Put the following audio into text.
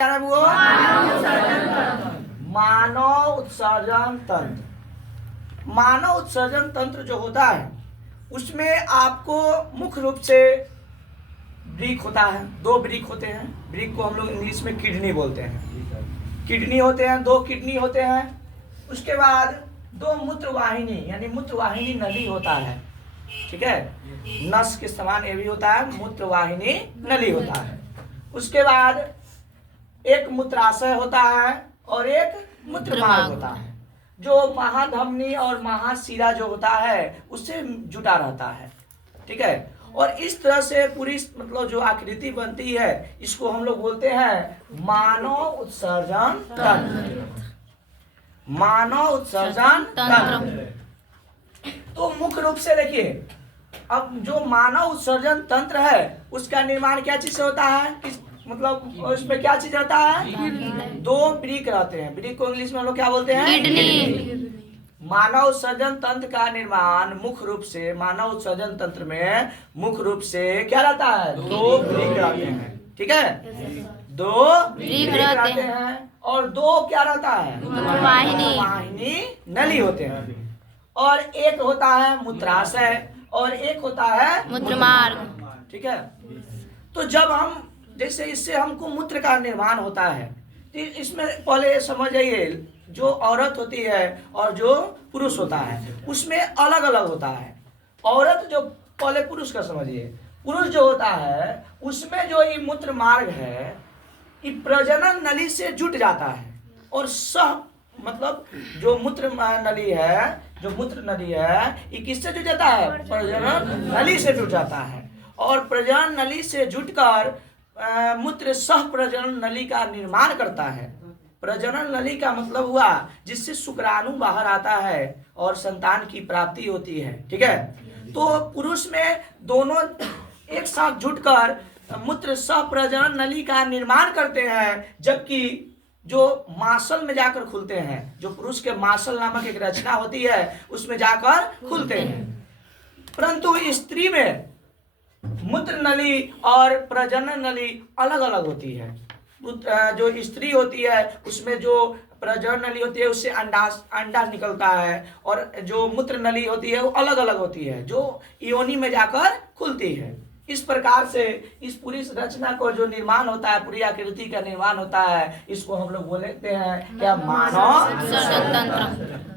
क्या है वो? मानव उत्सर्जन तंत्र। मानव उत्सर्जन तंत्र जो होता है उसमें आपको मुख्य रूप से वृक्क होता है, दो वृक्क होते हैं। वृक्क को हम लोग इंग्लिश में किडनी बोलते हैं। किडनी होते हैं, दो किडनी होते हैं। उसके बाद दो मूत्रवाहिनी यानी मूत्रवाहिनी नली होता है, ठीक है। नस के समान ये भी होता है, मूत्रवाहिनी नली होता है। उसके बाद एक मूत्राशय होता है और एक मूत्रमार्ग होता है, जो महाधमनी और महाशिरा जो होता है उससे जुटा रहता है, ठीक है। और इस तरह से पूरी मतलब जो आकृति बनती है इसको हम लोग बोलते हैं मानव उत्सर्जन तंत्र। मानव उत्सर्जन तंत्र। तो मुख्य रूप से देखिए, अब जो मानव उत्सर्जन तंत्र है उसका निर्माण क्या चीज से होता है? मतलब उसमें क्या चीज रहता है? दो वृक्क रहते हैं। वृक्क को इंग्लिश में हम लोग क्या बोलते हैं? किडनी। मानव उत्सर्जन तंत्र का निर्माण मुख्य रूप से, मानव उत्सर्जन तंत्र में मुख्य रूप से क्या रहता है? दो वृक्क रहते हैं, ठीक है। दो वृक्क रहते हैं और दो क्या रहता है? मूत्रवाहिनी नली होते हैं। और एक होता है मूत्राशय और एक होता है मूत्रमार्ग, ठीक है। तो जब हम जैसे इससे हमको मूत्र का निर्माण होता है, तो इसमें पहले समझ जाइए, जो औरत होती है और जो पुरुष होता है उसमें अलग अलग होता है। औरत जो, पहले पुरुष का समझिए, पुरुष जो होता है उसमें जो ये मूत्र मार्ग है ये प्रजनन नली से जुट जाता है और सह मतलब जो मूत्र नली है, जो मूत्र नली है ये किससे जुट जाता है? प्रजनन नली से जुट जाता है। और प्रजनन नली से जुटकर मूत्र सह प्रजनन नली का निर्माण करता है। प्रजनन नली का मतलब हुआ जिससे शुक्राणु बाहर आता है और संतान की प्राप्ति होती है, ठीक है। तो पुरुष में दोनों एक साथ जुटकर मूत्र सह प्रजनन नली का निर्माण करते हैं, जबकि जो मासल में जाकर खुलते हैं, जो पुरुष के मासल नामक एक रचना होती है उसमें जाकर खुलते हैं। परंतु स्त्री में मूत्र नली और प्रजनन नली अलग अलग होती है। जो स्त्री होती है उसमें जो प्रजनन नली होती है उससे अंडा निकलता है, और जो मूत्र नली होती है वो अलग अलग होती है जो योनि में जाकर खुलती है। इस प्रकार से इस पूरी रचना को जो निर्माण होता है, पूरी आकृति का निर्माण होता है, इसको हम लोग बोलते हैं क्या? मानव उत्सर्जन तंत्र।